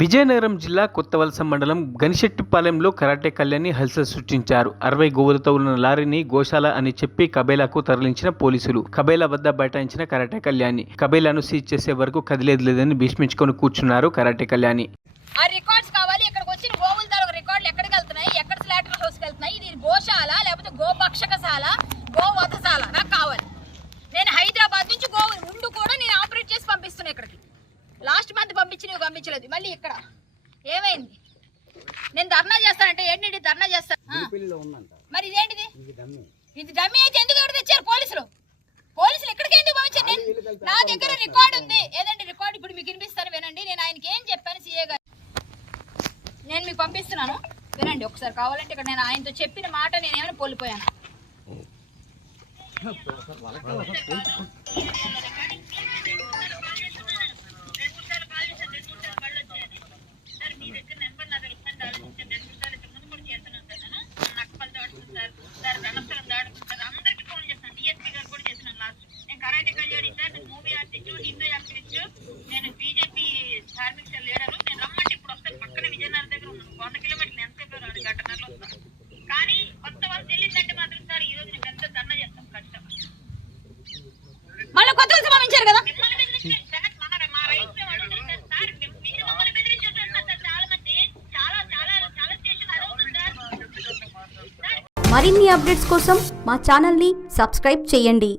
విజయనగరం జిల్లా కొత్తవలస మండలం గనిశెట్టిపాలెంలో కరాటే కళ్యాణి హల్చల్ సృష్టించారు. 60 గోవులతో ఉన్న లారీని గోశాల అని చెప్పి కబేలాకు తరలించిన పోలీసులు. కబేలా వద్ద బైఠాయించిన కరాటే కళ్యాణి కబేలాను సీజ్ చేసే వరకు కదిలేదు లేదని భీష్మించుకొని కూర్చున్నారు కరాటే కళ్యాణి. నేను హైదరాబాద్ నుంచి గోవులు ముందు కూడా నేను ఆపరేట్ చేసి పంపిస్తున్నా ఇక్కడికి. లాస్ట్ మంత్ పంపించలేదు. మళ్ళీ ఇక్కడ ఏమైంది? నేను ధర్నా చేస్తానంటే ఏంటి ధర్నా చేస్తాను? మరి ఇదేంటిది? ఇది డమ్మీ అయితే ఎందుకు ఎవరు తెచ్చారు పోలీసులు? ఎక్కడికి ఎందుకు పంపించారు? నా దగ్గర రికార్డు ఉంది. ఏదండి రికార్డు? ఇప్పుడు మీకు వినిపిస్తాను, వినండి. నేను ఆయనకి ఏం చెప్పాను సీఏ గారు, నేను మీకు పంపిస్తున్నాను వినండి ఒకసారి. కావాలంటే ఇక్కడ నేను ఆయనతో చెప్పిన మాట నేను ఏమైనా కోల్పోయాను. నేను బీజేపీ ధార్మిక లీడరు. నేను రమ్మంటే ఇప్పుడు వస్తాను. పక్కన విజయనగరం దగ్గర ఉన్నాను. 100 కిలోమీటర్లు ఎంతసేపు 2 గంటన్నరలో వస్తాను. కానీ కొత్త వాళ్ళు తెలియదంటే మాత్రం సార్ ఈ రోజు నేను ఎంత ధర్నా చేస్తాం కష్టం. మళ్ళీ కొత్త వాళ్ళు పంపించారు కదా. మిమ్మల్ని బెదిరించారు మా రైతు వాళ్ళు సార్. మీరు మమ్మల్ని బెదిరించారు సార్. చాలా మంది చాలా స్టేషన్ అదవుతుంది సార్. మరిన్ని అప్డేట్స్ కోసం మా ఛానల్ని సబ్స్క్రైబ్ చేయండి.